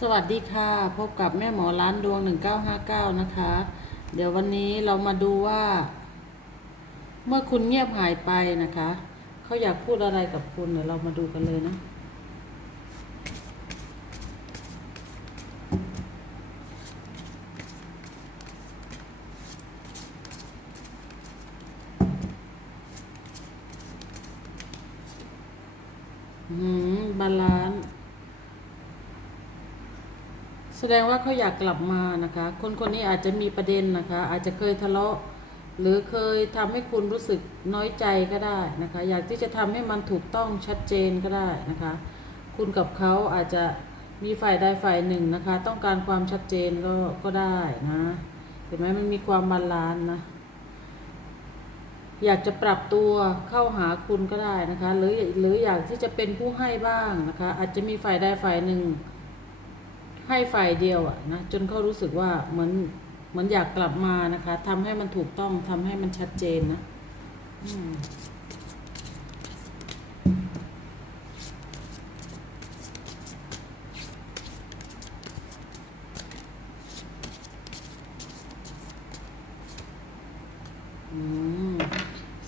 สวัสดีค่ะ พบกับแม่หมอร้านดวง 1959 นะคะ เดี๋ยววันนี้เรามาดูว่า เมื่อคุณเงียบหายไปนะคะ เขาอยากพูดอะไรกับคุณเดี๋ยวเรามาดูกันเลยนะ อืมบาลานซ์ แส ดงว่าเขาอยากกลับมานะคะ คนคนนี้อาจจะมีประเด็นนะคะ อาจจะเคยทะเลาะ หรือเคยทำให้คุณรู้สึกน้อยใจก็ได้นะคะ อยากที่จะทำให้มันถูกต้องชัดเจนก็ได้นะคะ คุณกับเขาอาจจะมีฝ่ายใดฝ่ายหนึ่งนะคะ ต้องการความชัดเจนก็ก็ได้นะเห็นไหมมันมีความบาลานซ์นะอยากจะปรับตัวเข้าหาคุณก็ได้นะคะ หรือหรืออยากที่จะเป็นผู้ให้บ้างนะคะ อาจจะมีฝ่ายใดฝ่ายหนึ่ง ให้ฝ่ายเดียวอะนะจนเขารู้สึกว่าเหมือนเหมือนอยากกลับมานะคะทำให้มันถูกต้องทำให้มันชัดเจนนะ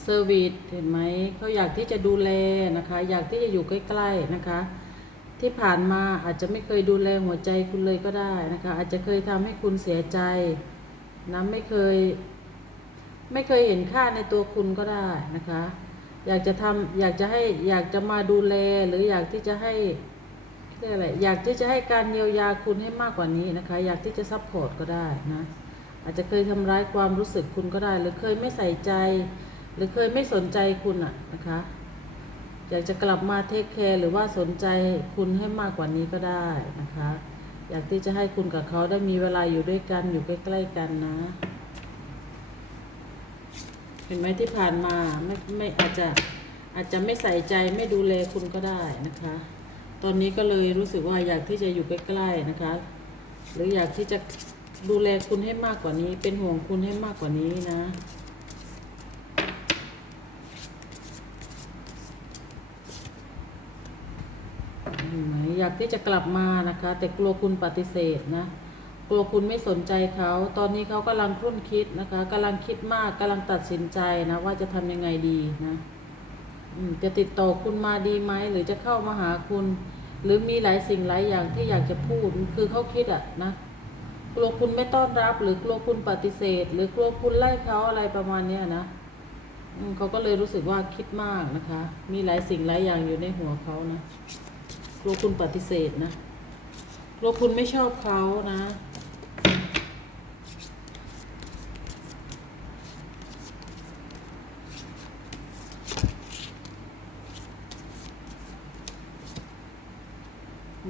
เซอร์วิสเห็นไหมเขาอยากที่จะดูแลนะคะ อยากที่จะอยู่ใกล้ ๆ นะคะ ที่ผ่านมาอาจจะไม่เคยดูแลหัวใจคุณเลยก็ได้นะคะ อาจจะเคยทำให้คุณเสียใจนะไม่เคย ไม่เคยเห็นค่าในตัวคุณก็ได้นะคะ อยากจะทำอยากจะให้อยากจะมาดูแลหรืออยากที่จะให้เรียกอะไรอยากที่จะให้การเยียวยาคุณให้มากกว่านี้นะคะ อยากที่จะซัพพอร์ตก็ได้นะอาจจะเคยทำร้ายความรู้สึกคุณก็ได้ หรือเคยไม่ใส่ใจ หรือเคยไม่สนใจคุณอะนะคะ อยากจะกลับมาเทคแคร์หรือว่าสนใจคุณให้มากกว่านี้ก็ได้นะคะ อยากที่จะให้คุณกับเขาได้มีเวลาอยู่ด้วยกันอยู่ใกล้ๆกันนะ เห็นไหมที่ผ่านมาไม่ไม่อาจจะอาจจะไม่ใส่ใจไม่ดูแลคุณก็ได้นะคะ ตอนนี้ก็เลยรู้สึกว่าอยากที่จะอยู่ใกล้ๆนะคะ หรืออยากที่จะดูแลคุณให้มากกว่านี้ เป็นห่วงคุณให้มากกว่านี้นะ เห็นไหมอยากที่จะกลับมานะคะ แต่กลัวคุณปฏิเสธนะกลัวคุณไม่สนใจเขา ตอนนี้เขากำลังครุ่นคิดนะคะกำลังคิดมากกำลังตัดสินใจนะว่าจะทำยังไงดีนะจะติดต่อคุณมาดีไหมหรือจะเข้ามาหาคุณ หรือมีหลายสิ่งหลายอย่างที่อยากจะพูดคือเขาคิดอะนะกลัวคุณไม่ต้อนรับ หรือกลัวคุณปฏิเสธ หรือกลัวคุณไล่เขาอะไรประมาณเนี้ยนะเขาก็เลยรู้สึกว่าคิดมากนะคะ มีหลายสิ่งหลายอย่างอยู่ในหัวเขานะ กลัวคุณปฏิเสธนะกลัวคุณไม่ชอบเขานะ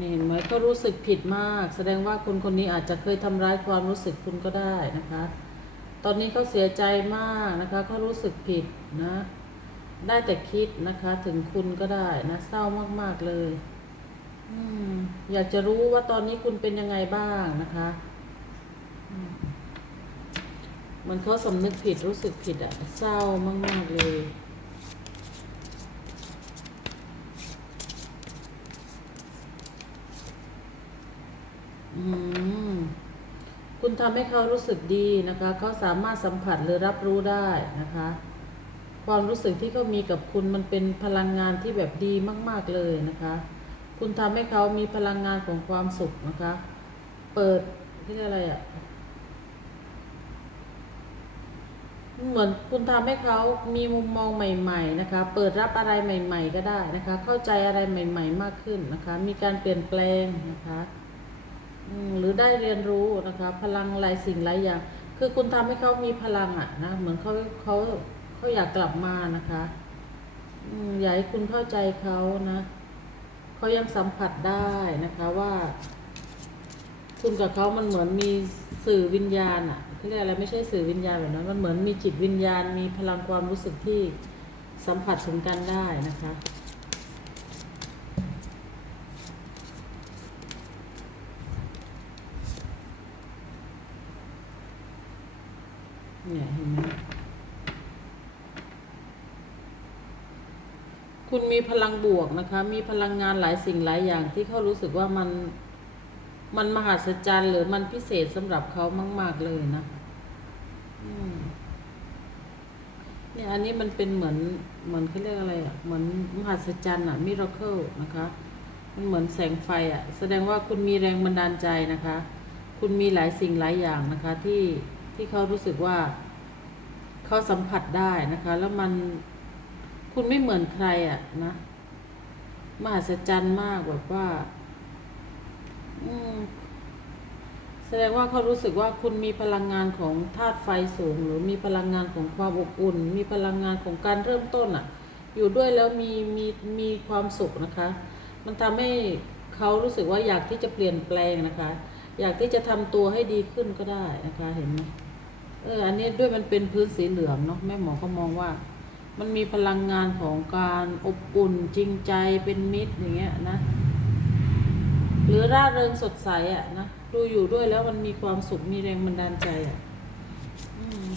นี่เห็นไหมก็รู้สึกผิดมาก แสดงว่าคนคนนี้อาจจะเคยทำร้ายความรู้สึกคุณก็ได้นะคะ ตอนนี้เขาเสียใจมากนะคะเขารู้สึกผิดนะ ได้แต่คิดนะคะถึงคุณก็ได้นะเศร้ามากๆเลย อยากจะรู้ว่าตอนนี้คุณเป็นยังไงบ้างนะคะมันเขาสำนึกผิดรู้สึกผิดอะเศร้ามาก ๆ เลยคุณทำให้เขารู้สึกดีนะคะเขาสามารถสัมผัสหรือรับรู้ได้นะคะ ความรู้สึกที่เขามีกับคุณมันเป็นพลังงานที่แบบดีมาก ๆเลยนะคะ คุณทำให้เขามีพลังงานของความสุขนะคะ เปิดที่เรียกอะไรอะ่ะเหมือนคุณทำให้เขามีมุมมองใหม่ ๆ นะคะ เปิดรับอะไรใหม่ ๆ ก็ได้นะคะ เข้าใจอะไรใหม่ ๆ มากขึ้นนะคะ มีการเปลี่ยนแปลงนะคะหรือได้เรียนรู้นะคะ พลังหลายสิ่งหลายอย่าง คือคุณทำให้เขามีพลังอะนะ เหมือนเขาเขาเขาอยากกลับมานะคะอยากให้คุณเข้าใจเขานะ เขายังสัมผัสได้นะคะว่า คุณกับเขามันเหมือนมีสื่อวิญญาณอะที่เรียกอะไรไม่ใช่สื่อวิญญาณแบบนั้นมันเหมือนมีจิตวิญญาณ มีพลังความรู้สึกที่สัมผัสถึงกันได้นะคะ เนี่ยเห็นไหม คุณมีพลังบวกนะคะ มีพลังงานหลายสิ่งหลายอย่างที่เขารู้สึกว่ามันมันมหัศจรรย์หรือมันพิเศษสำหรับเขามาก ๆ เลยนะเนี่ยอันนี้มันเป็นเหมือนเหมือนเขาเรียกอะไรอะเหมือนมหัศจรรย์อะมิราเคิลนะคะมันเหมือนแสงไฟอะ แสดงว่าคุณมีแรงบันดาลใจนะคะ คุณมีหลายสิ่งหลายอย่างนะคะ ที่ที่เขารู้สึกว่าเขาสัมผัสได้นะคะ แล้วมัน คุณไม่เหมือนใครอะนะมหัศจรรย์มากแบบว่า อืมแสดงว่าเขารู้สึกว่าคุณมีพลังงานของธาตุไฟสูง หรือมีพลังงานของความอบอุ่น มีพลังงานของการเริ่มต้นอะ อยู่ด้วยแล้วมีมีมีความสุขนะคะ มันทำให้เขารู้สึกว่าอยากที่จะเปลี่ยนแปลงนะคะ อยากที่จะทำตัวให้ดีขึ้นก็ได้นะคะ เห็นไหมเอออันนี้ด้วยมันเป็นพื้นสีเหลืองเนาะแม่หมอก็มองว่า มันมีพลังงานของการอบอุ่นจริงใจเป็นมิตรอย่างเงี้ยนะ หรือร่าเริงสดใสอะนะดูอยู่ด้วยแล้วมันมีความสุขมีแรงบันดาลใจอะอืม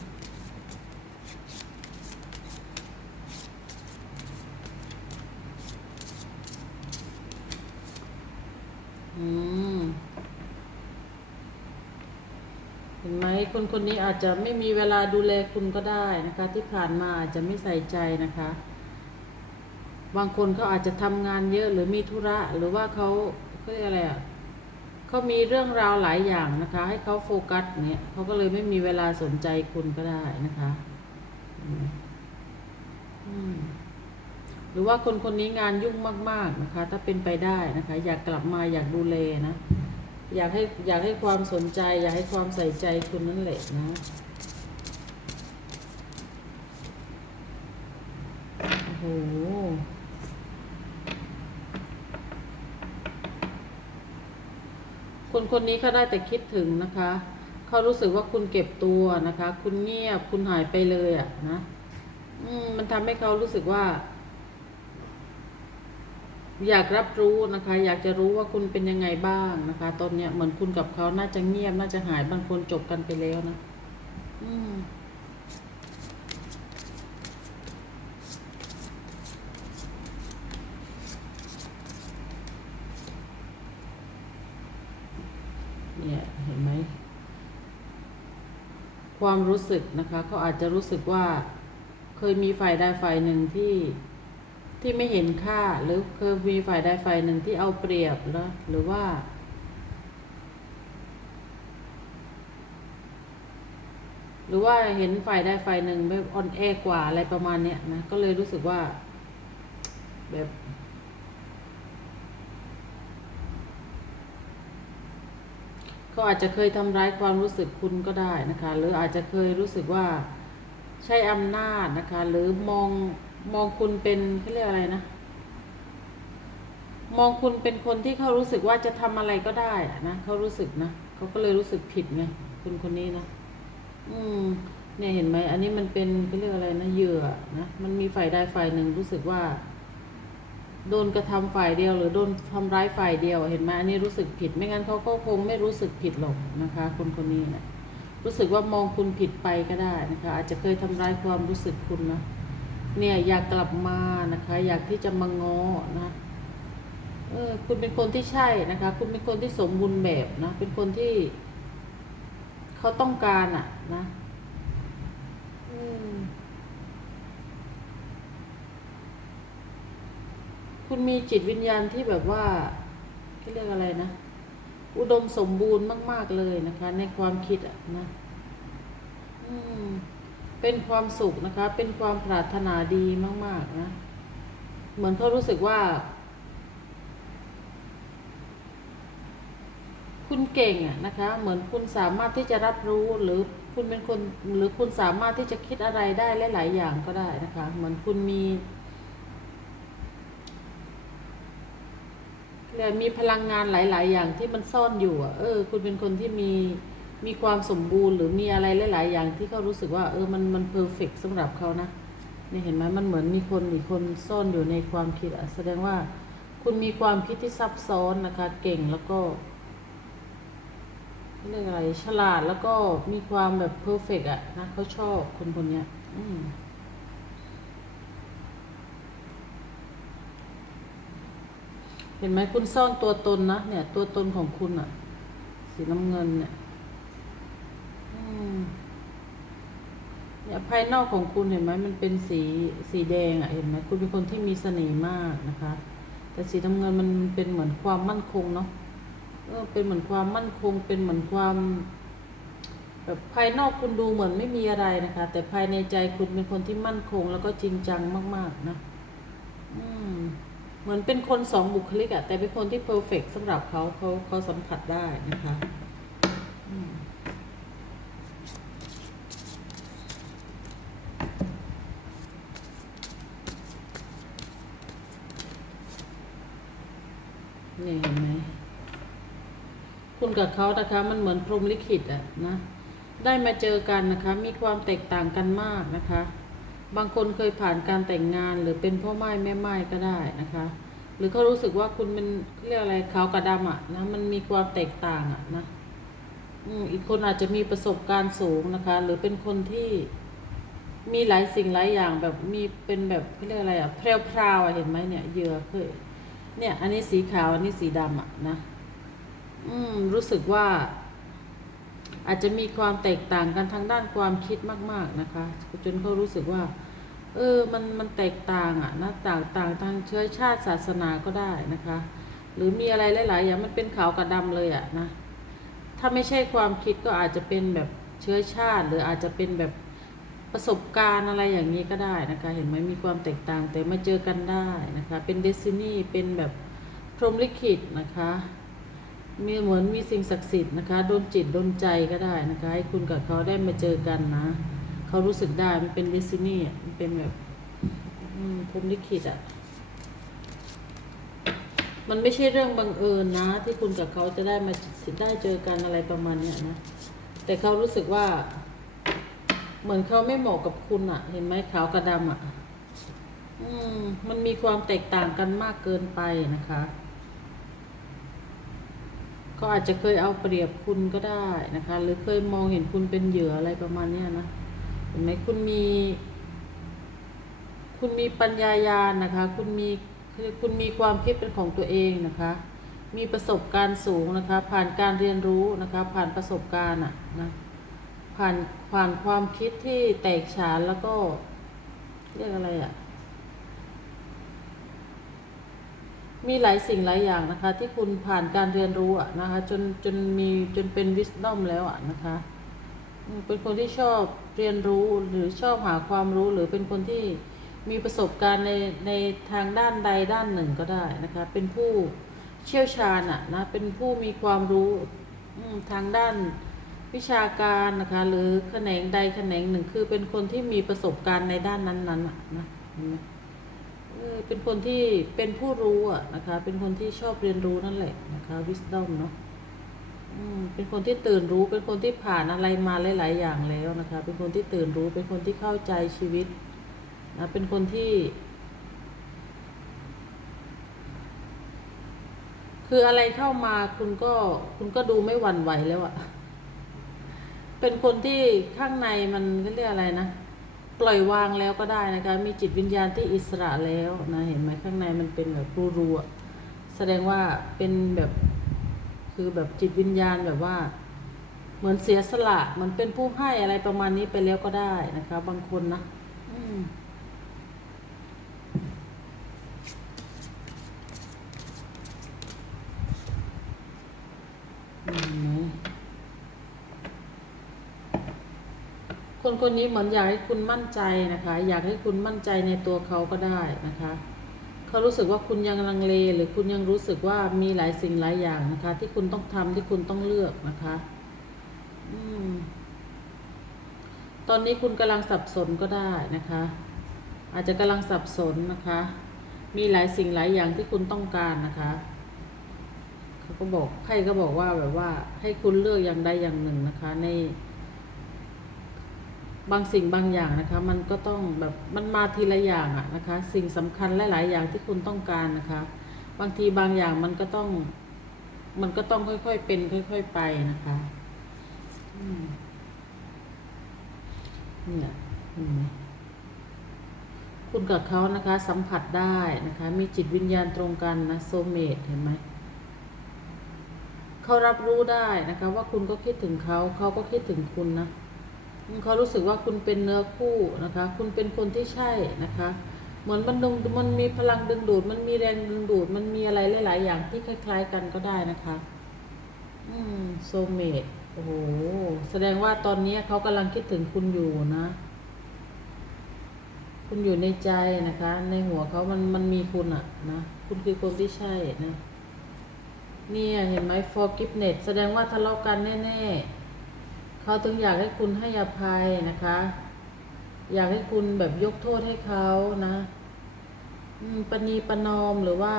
อืม เห็นไหมคนคนนี้อาจจะไม่มีเวลาดูแลคุณก็ได้นะคะ ที่ผ่านมาอาจจะไม่ใส่ใจนะคะ บางคนเขาอาจจะทำงานเยอะหรือมีธุระ หรือว่าเขาเขาเรียกอะไรอะเขามีเรื่องราวหลายอย่างนะคะ ให้เขาโฟกัสเนี่ยเขาก็เลยไม่มีเวลาสนใจคุณก็ได้นะคะหรือว่าคนคนนี้งานยุ่งมาก ๆนะคะ ถ้าเป็นไปได้นะคะ อยากกลับมาอยากดูแลนะ อยากให้อยากให้ความสนใจ อยากให้ความใส่ใจคุณนั่นแหละนะโอ้โหคนคนนี้เขาได้แต่คิดถึงนะคะเขารู้สึกว่าคุณเก็บตัวนะคะ คุณเงียบคุณหายไปเลยอะ่ะนะ อืมมันทำให้เขารู้สึกว่า อยากรับรู้นะคะ อยากจะรู้ว่าคุณเป็นยังไงบ้างนะคะ ตอนเนี้ยเหมือนคุณกับเขาน่าจะเงียบ น่าจะหายบางคนจบกันไปแล้วนะ อืมเนี่ยเห็นไหม ความรู้สึกนะคะเขาอาจจะรู้สึกว่าเคยมีฝ่ายใดฝ่ายหนึ่งที่ ที่ไม่เห็นค่า หรือเคยมีฝ่ายใดฝ่ายหนึ่งที่เอาเปรียบแล้วหรือว่า หรือว่าเห็นฝ่ายใดฝ่ายหนึ่งแบบอ่อนแอกว่าอะไรประมาณเนี้ยนะก็เลยรู้สึกว่า แบบเขาอาจจะเคยทำร้ายความรู้สึกคุณก็ได้นะคะ หรืออาจจะเคยรู้สึกว่าใช้อำนาจนะคะ หรือมอง มองคุณเป็นเขาเรียกอะไรนะ มองคุณเป็นคนที่เขารู้สึกว่าจะทำอะไรก็ได้อะนะเขารู้สึกนะเขาก็เลยรู้สึกผิดไงคุณคนนี้นะอืม เนี่ยเห็นไหมอันนี้มันเป็นเขาเรียกอะไรนะเหยื่อนะมันมีฝ่ายใดฝ่ายหนึ่งรู้สึกว่า โดนกระทำฝ่ายเดียว หรือโดนทำร้ายฝ่ายเดียว เห็นไหมอันนี้รู้สึกผิด ไม่งั้นเขาก็คงไม่รู้สึกผิดหรอกนะคะ คนคนนี้นะรู้สึกว่ามองคุณผิดไปก็ได้นะคะ อาจจะเคยทำร้ายความรู้สึกคุณนะ เนี่ยอยากกลับมานะคะ อยากที่จะมาง้อนะเออคุณเป็นคนที่ใช่นะคะ คุณเป็นคนที่สมบูรณ์แบบนะ เป็นคนที่เขาต้องการอะนะคุณมีจิตวิญญาณที่แบบว่าเขาเรียกอะไรนะ อุดมสมบูรณ์มาก ๆ เลยนะคะ ในความคิดอะนะ อืม เป็นความสุขนะคะ เป็นความปรารถนาดีมาก ๆ นะ เหมือนเขารู้สึกว่า คุณเก่งอะนะคะ เหมือนคุณสามารถที่จะรับรู้หรือคุณเป็นคนหรือคุณสามารถที่จะคิดอะไรได้หลาย ๆ อย่างก็ได้นะคะ เหมือนคุณมีเรียมีพลังงานหลาย ๆ อย่างที่มันซ่อนอยู่อะเออ คุณเป็นคนที่มี มีความสมบูรณ์หรือมีอะไรหลาย ๆ อย่างที่เขารู้สึกว่า เออมันมันเพอร์เฟกสำหรับเขานะนี่เห็นไหมมันเหมือนมีคนอีกคนซ่อนอยู่ในความคิดอะแสดงว่าคุณมีความคิดที่ซับซ้อนนะคะ เก่งแล้วก็เรียกอะไร ฉลาดแล้วก็มีความแบบเพอร์เฟกอะนะเขาชอบคนคนเนี้ย อืมเห็นไหมคุณซ่อนตัวตนนะเนี่ย ตัวตนของคุณอะ่ะสีน้ำเงินเนี่ย เนี่ยภายนอกของคุณเห็นไหมมันเป็นสีสีแดงอะ่ะเห็นไหมคุณเป็นคนที่มีเสน่ห์มากนะคะ แต่สีน้ำเงินมันเป็นเหมือนความมั่นคงเนาะเออเป็นเหมือนความมั่นคง เป็นเหมือนความแบบภายนอกคุณดูเหมือนไม่มีอะไรนะคะ แต่ภายในใจคุณเป็นคนที่มั่นคง แล้วก็จริงจังมาก ๆ นะ อืม เหมือนเป็นคนสองบุคลิกอะแต่เป็นคนที่เพอร์เฟกสำหรับเขาเขาเขาสัมผัสได้นะคะ อืม นี่เห็นไหมคุณกับเขานะคะ มันเหมือนพรหมลิขิตอะนะ ได้มาเจอกันนะคะ มีความแตกต่างกันมากนะคะ บางคนเคยผ่านการแต่งงานหรือเป็นพ่อไม้แม่ไม้ก็ได้นะคะ หรือเขารู้สึกว่าคุณเป็นเรียกอะไรขาวกับดำอะนะ มันมีความแตกต่างอะนะอีกคนอาจจะมีประสบการณ์สูงนะคะ หรือเป็นคนที่มีหลายสิ่งหลายอย่างแบบมีเป็นแบบเรียกอะไรอะแพรวๆอะเห็นไหมเนี่ยเยื่อเคย เนี่ย อันนี้สีขาว อันนี้สีดำอะนะ อืม รู้สึกว่า อาจจะมีความแตกต่างกันทางด้านความคิดมาก ๆ นะคะ จนเขารู้สึกว่า เออ มันมันแตกต่างอะ่ะนะต่างต่างทางเชื้อชาติศาสนาก็ได้นะคะ หรือมีอะไรหลาย ๆ อย่างมันเป็นขาวกับดำเลยอะนะ ถ้าไม่ใช่ความคิดก็อาจจะเป็นแบบเชื้อชาติ หรืออาจจะเป็นแบบ ประสบการณ์อะไรอย่างนี้ก็ได้นะคะ เห็นไหมมีความแตกต่างแต่มาเจอกันได้นะคะ เป็นเดซินี่เป็นแบบพรหมลิขิตนะคะ มีเหมือนมีสิ่งศักดิ์สิทธิ์นะคะโดนจิตโดนใจก็ได้นะคะ ให้คุณกับเขาได้มาเจอกันนะ เขารู้สึกได้มันเป็นดิสนีย์มันเป็นแบบพรหมลิขิตอะมันไม่ใช่เรื่องบังเอิญนะ ที่คุณกับเขาจะได้มาได้เจอกันอะไรประมาณเนี้ยนะ แต่เขารู้สึกว่า เหมือนเขาไม่เหมาะกับคุณอะเห็นไหมขาวกับดำอะอืม มันมีความแตกต่างกันมากเกินไปนะคะก็อาจจะเคยเอาเปรียบคุณก็ได้นะคะ หรือเคยมองเห็นคุณเป็นเหยื่ออะไรประมาณเนี้ยนะเห็นไหมคุณมี คุณมีปัญญายาณนะคะ คุณมีคือคุณมีความคิดเป็นของตัวเองนะคะ มีประสบการณ์สูงนะคะ ผ่านการเรียนรู้นะคะ ผ่านประสบการณ์อะนะ ผ่านผ่านความคิดที่แตกฉานแล้วก็เรียกอะไรอะ มีหลายสิ่งหลายอย่างนะคะ ที่คุณผ่านการเรียนรู้อะนะคะ จนจนมีจนเป็นวิส d o m แล้วอะนะคะเป็นคนที่ชอบเรียนรู้หรือชอบหาความรู้หรือเป็นคนที่มีประสบการณ์ในในทางด้านใดด้านหนึ่งก็ได้นะคะ เป็นผู้เชี่ยวชาญอะนะเป็นผู้มีความรู้ทางด้าน วิชาการนะคะ หรือแขนงใดแขนงหนึ่งคือเป็นคนที่มีประสบการณ์ในด้านนั้นๆอะนะเป็นคนที่เป็นผู้รู้อะนะคะ เป็นคนที่ชอบเรียนรู้นั่นแหละนะคะ wisdom เนาะเป็นคนที่ตื่นรู้ เป็นคนที่ผ่านอะไรมาหลาย ๆ อย่างแล้วนะคะ เป็นคนที่ตื่นรู้ เป็นคนที่เข้าใจชีวิตนะเป็นคนที่ คืออะไรเข้ามาคุณก็คุณก็ดูไม่หวั่นไหวแล้วอะ เป็นคนที่ข้างในมันก็เรียกอะไรนะ ปล่อยวางแล้วก็ได้นะคะ มีจิตวิญญาณที่อิสระแล้วนะเห็นไหมข้างในมันเป็นแบบรัวๆแสดงว่าเป็นแบบคือแบบจิตวิญญาณแบบว่า เหมือนเสียสละเหมันเป็นผู้ให้อะไรประมาณนี้ไปแล้วก็ได้นะคะ บางคนนะ อืมเห็นไหม คนนี้เหมือนอยากให้คุณมั่นใจนะคะ อยากให้คุณมั่นใจในตัวเขาก็ได้นะคะเขารู้สึกว่าคุณยังลังเล หรือคุณยังรู้สึกว่ามีหลายสิ่งหลายอย่างนะคะ ที่คุณต้องทำที่คุณต้องเลือกนะคะอืมตอนนี้คุณกำลังสับสนก็ได้นะคะ อาจจะกำลังสับสนนะคะ มีหลายสิ่งหลายอย่างที่คุณต้องการนะคะเขาก็บอกไพ่ก็บอกว่าแบบว่าให้คุณเลือกอย่างใดอย่างหนึ่งนะคะ ใน บางสิ่งบางอย่างนะคะ มันก็ต้องแบบมันมาทีละอย่างอะนะคะ สิ่งสำคัญหลาย ๆ อย่างที่คุณต้องการนะคะ บางทีบางอย่างมันก็ต้อง มันก็ต้องค่อย ๆ เป็น ค่อย ๆ ไปนะคะเนี่ยเห็นไหมคุณกับเขานะคะ สัมผัสได้นะคะ มีจิตวิญญาณตรงกันนะโซเมตเห็นไหมเขารับรู้ได้นะคะ ว่าคุณก็คิดถึงเขาเขาก็คิดถึงคุณนะ เขารู้สึกว่าคุณเป็นเนื้อคู่นะคะ คุณเป็นคนที่ใช่นะคะ เหมือนมันดึงมันมีพลังดึงดูด มันมีแรงดึงดูด มันมีอะไรหลาย ๆ อย่างที่คล้าย ๆ กันก็ได้นะคะ อืมโซเมตโอ้โหแสดงว่าตอนนี้เขากำลังคิดถึงคุณอยู่นะ คุณอยู่ในใจนะคะ ในหัวเขามันมันมีคุณอะนะ คุณคือคนที่ใช่นะ เนี่ยเห็นไหม forgiveness แสดงว่าทะเลาะกันแน่ ๆ เขาถึงอยากให้คุณให้อภัยนะคะ อยากให้คุณแบบยกโทษให้เขานะปณีปนอมหรือว่า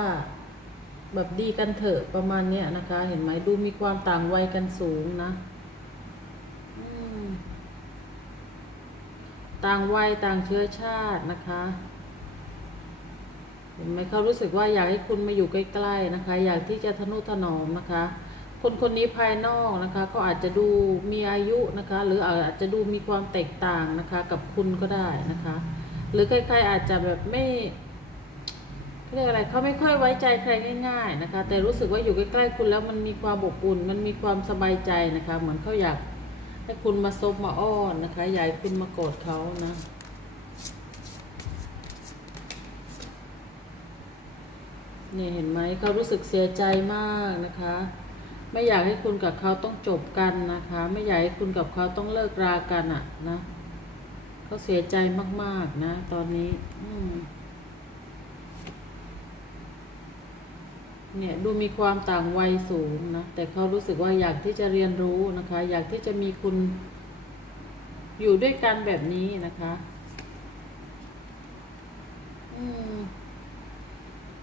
แบบดีกันเถอะประมาณเนี้ยนะคะ เห็นไหมดูมีความต่างวัยกันสูงนะต่างวัยต่างเชื้อชาตินะคะ เห็นไหมเขารู้สึกว่าอยากให้คุณมาอยู่ใกล้ๆนะคะ อยากที่จะทนุถนอมนะคะ คนคนนี้ภายนอกนะคะ ก็อาจจะดูมีอายุนะคะ หรืออาจจะดูมีความแตกต่างนะคะ กับคุณก็ได้นะคะ หรือใครๆอาจจะแบบไม่เรียกอะไรเขาไม่ค่อยไว้ใจใครง่าย ๆนะคะ แต่รู้สึกว่าอยู่ใกล้ๆคุณแล้วมันมีความอบอุ่น มันมีความสบายใจนะคะ เหมือนเขาอยากให้คุณมาซบมาอ้อนนะคะอยากให้คุณมากอดเขานะเนี่ยเห็นไหมเขารู้สึกเสียใจมากนะคะ ไม่อยากให้คุณกับเขาต้องจบกันนะคะ ไม่อยากให้คุณกับเขาต้องเลิกรากันอะนะเขาเสียใจมาก ๆ นะ ตอนนี้ อืเนี่ยดูมีความต่างวัยสูงนะแต่เขารู้สึกว่าอยากที่จะเรียนรู้นะคะ อยากที่จะมีคุณอยู่ด้วยกันแบบนี้นะคะ อืม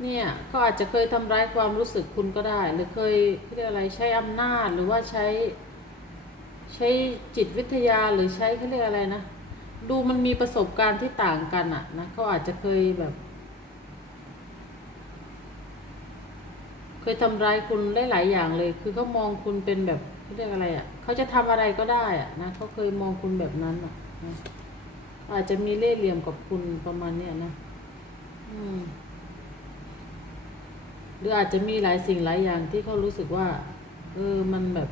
เนี่ยก็อาจจะเคยทำร้ายความรู้สึกคุณก็ได้ หรือเคยเรียกอะไรใช้อำนาจหรือว่าใช้ ใช้จิตวิทยาหรือใช้เขาเรียกอะไรนะดูมันมีประสบการณ์ที่ต่างกันอะนะเขาอาจจะเคยแบบ เคยทำร้ายคุณได้หลายอย่างเลย คือเขามองคุณเป็นแบบเขาเรียกอะไรอะเขาจะทำอะไรก็ได้อะนะเขาเคยมองคุณแบบนั้นอะนะอาจจะมีเล่ห์เหลี่ยมกับคุณประมาณเนี้ยนะ อืม หรืออาจจะมีหลายสิ่งหลายอย่างที่เขารู้สึกว่า เออ มันแบบ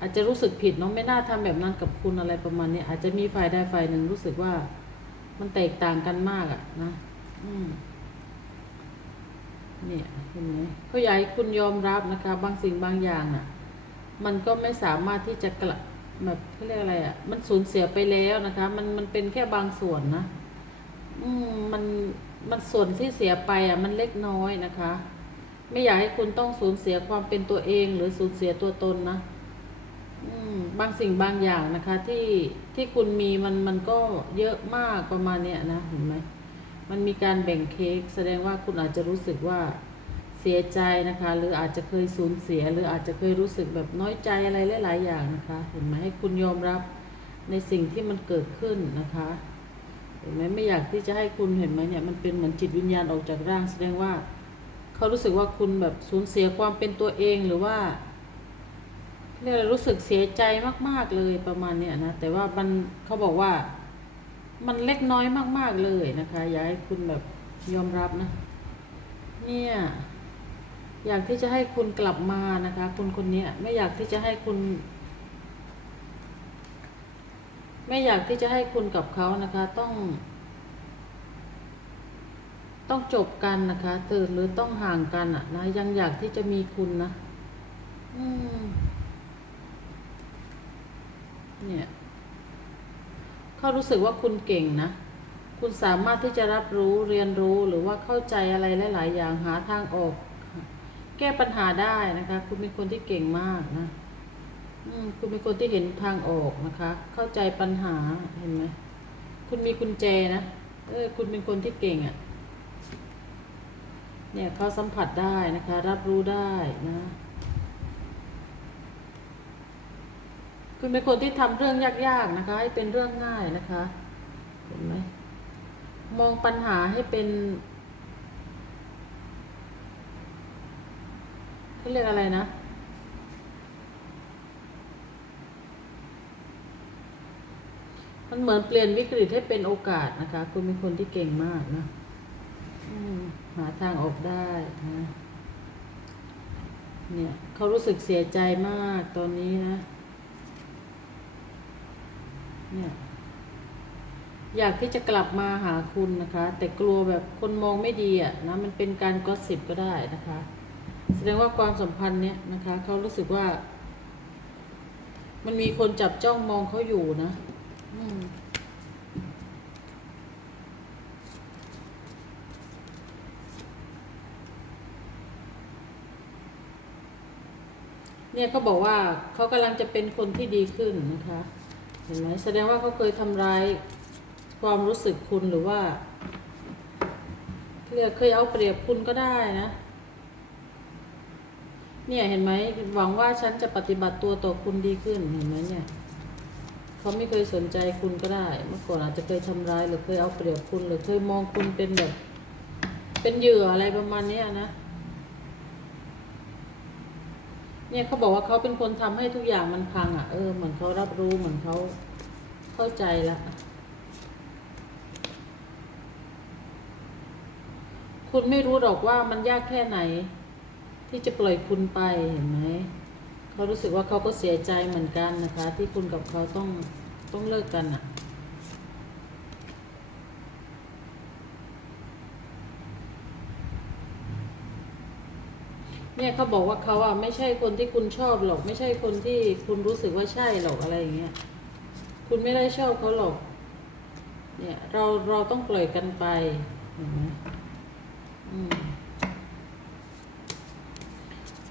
อาจจะรู้สึกผิดเนาะไม่น่าทำแบบนั้นกับคุณอะไรประมาณนี้อาจจะมีฝ่ายใดฝ่ายหนึ่งรู้สึกว่า มันแตกต่างกันมากอะนะอืมเนี่ยเห็นไหมเขาอยากให้คุณยอมรับนะคะ บางสิ่งบางอย่างอะ มันก็ไม่สามารถที่จะกลับแบบเขาเรียกอะไรอะ มันสูญเสียไปแล้วนะคะ มันมันเป็นแค่บางส่วนนะอืมมัน มันส่วนที่เสียไปอะมันเล็กน้อยนะคะ ไม่อยากให้คุณต้องสูญเสียความเป็นตัวเอง หรือสูญเสียตัวตนนะอืมบางสิ่งบางอย่างนะคะ ที่ที่คุณมีมันมันก็เยอะมากประมาณเนี้ยนะเห็นไหมมันมีการแบ่งเค้กแสดงว่าคุณอาจจะรู้สึกว่าเสียใจนะคะ หรืออาจจะเคยสูญเสีย หรืออาจจะเคยรู้สึกแบบน้อยใจอะไรหลาย ๆ อย่างนะคะ เห็นไหมให้คุณยอมรับในสิ่งที่มันเกิดขึ้นนะคะ ห็นไหมไม่อยากที่จะให้คุณเห็นไหมเนี่ยมันเป็นเหมือนจิตวิญญาณออกจากร่างแสดงว่า เขารู้สึกว่าคุณแบบสูญเสียความเป็นตัวเองหรือว่าเรียกรู้สึกเสียใจมาก ๆเลยประมาณเนี้ยนะแต่ว่ามันเขาบอกว่า มันเล็กน้อยมาก ๆเลยนะคะอยากให้คุณแบบยอมรับนะ เนี่ยอยากที่จะให้คุณกลับมานะคะ คุณคนนี้ไม่อยากที่จะให้คุณ ไม่อยากที่จะให้คุณกับเขานะคะต้อง ต้องจบกันนะคะตื่นหรือต้องห่างกันอะนะยังอยากที่จะมีคุณนะอืมเนี่ยเขารู้สึกว่าคุณเก่งนะ คุณสามารถที่จะรับรู้เรียนรู้หรือว่าเข้าใจอะไรหลาย ๆ อย่างหาทางออก แก้ปัญหาได้นะคะ คุณเป็นคนที่เก่งมากนะ คุณเป็นคนที่เห็นทางออกนะคะ เข้าใจปัญหาเห็นไหมคุณมีกุญแจนะเออคุณเป็นคนที่เก่งอะ่ะ เนี่ยเขาสัมผัสได้นะคะ รับรู้ได้นะ คุณเป็นคนที่ทำเรื่องยากๆนะคะ ให้เป็นเรื่องง่ายนะคะ เห็นไหมมองปัญหาให้เป็นเขาเรียกอะไรนะ มันเหมือนเปลี่ยนวิกฤตให้เป็นโอกาสนะคะ คุณเป็นคนที่เก่งมากนะอืมหาทางออกได้นะเนี่ยเขารู้สึกเสียใจมากตอนนี้นะ เนี่ยอยากที่จะกลับมาหาคุณนะคะ แต่กลัวแบบคนมองไม่ดีอะนะมันเป็นการก็สิบก็ได้นะคะ แสดงว่าความสัมพันธ์เนี้ยนะคะเขารู้สึกว่า มันมีคนจับจ้องมองเขาอยู่นะอืม เนี่ยเขาบอกว่าเขากำลังจะเป็นคนที่ดีขึ้นนะคะ เห็นไหมแสดงว่าเขาเคยทำร้ายความรู้สึกคุณหรือว่าเรียเคยเอาเปรียบคุณก็ได้นะ เนี่ยเห็นไหมหวังว่าฉันจะปฏิบัติตัวต่อคุณดีขึ้นเห็นไหมเนี่ย เขาไม่เคยสนใจคุณก็ได้ เมื่อก่อนอาจจะเคยทำร้ายหรือเคยเอาเปรียบคุณหรือเคยมองคุณเป็นแบบ เป็นเหยื่ออะไรประมาณเนี้ยนะ เนี่ยเขาบอกว่าเขาเป็นคนทำให้ทุกอย่างมันพังอะเออเหมือนเขารับรู้เหมือนเขาเข้าใจละคุณไม่รู้หรอกว่ามันยากแค่ไหน ที่จะปล่อยคุณไปเห็นไหม เขารู้สึกว่าเขาก็เสียใจเหมือนกันนะคะ ที่คุณกับเขาต้องต้องเลิกกันอะเนี่ยเขาบอกว่าเขาอะไม่ใช่คนที่คุณชอบหรอก ไม่ใช่คนที่คุณรู้สึกว่าใช่หรอกอะไรอย่างเงี้ยคุณไม่ได้ชอบเขาหรอก เนี่ย เราเราต้องปล่อยกันไปเห็นไหมอืม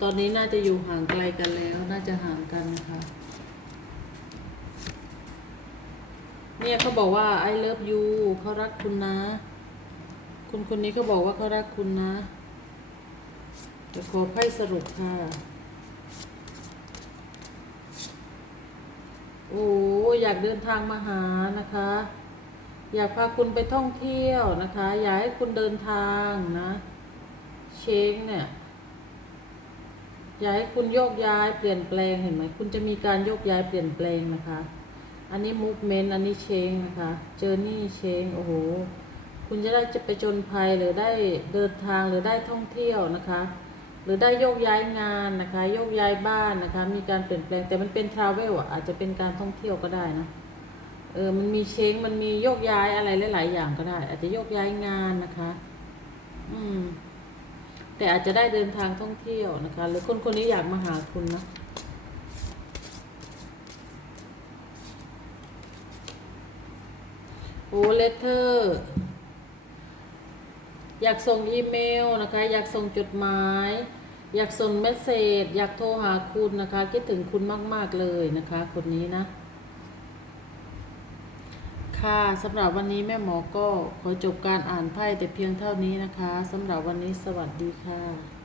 ตอนนี้น่าจะอยู่ห่างไกลกันแล้ว น่าจะห่างกันนะคะ เนี่ยเขาบอกว่า I love you เขารักคุณนะ คุณคนนี้เขาบอกว่าเขารักคุณนะจะขอไพ่สรุปค่ะ โอ้อยากเดินทางมาหานะคะ อยากพาคุณไปท่องเที่ยวนะคะ อยากให้คุณเดินทางนะ เชงเนี่ย อยากให้คุณโยกย้ายเปลี่ยนแปลงเห็นไหมคุณจะมีการโยกย้ายเปลี่ยนแปลงนะคะ อันนี้ movement อันนี้เชงนะคะ journey เชงโอ้โห คุณจะได้จะไปจนภัยหรือได้เดินทางหรือได้ท่องเที่ยวนะคะ หรือได้โยกย้ายงานนะคะ โยกย้ายบ้านนะคะ มีการเปลี่ยนแปลงแต่มันเป็น travel อะอาจจะเป็นการท่องเที่ยวก็ได้นะเออมันมีเชงมันมีโยกย้ายอะไรหลาย ๆ อย่างก็ได้ อาจจะโยกย้ายงานนะคะ อืม แต่อาจจะได้เดินทางท่องเที่ยวนะคะ หรือคนคนนี้อยากมาหาคุณนะโอ้เลเทอร์อยากส่งอีเมลนะคะ อยากส่งจดหมาย อยากส่งเมสเซจอยากโทรหาคุณนะคะ คิดถึงคุณมาก ๆ เลยนะคะ คนนี้นะ ค่ะสำหรับวันนี้แม่หมอก็ขอจบการอ่านไพ่แต่เพียงเท่านี้นะคะสำหรับวันนี้สวัสดีค่ะ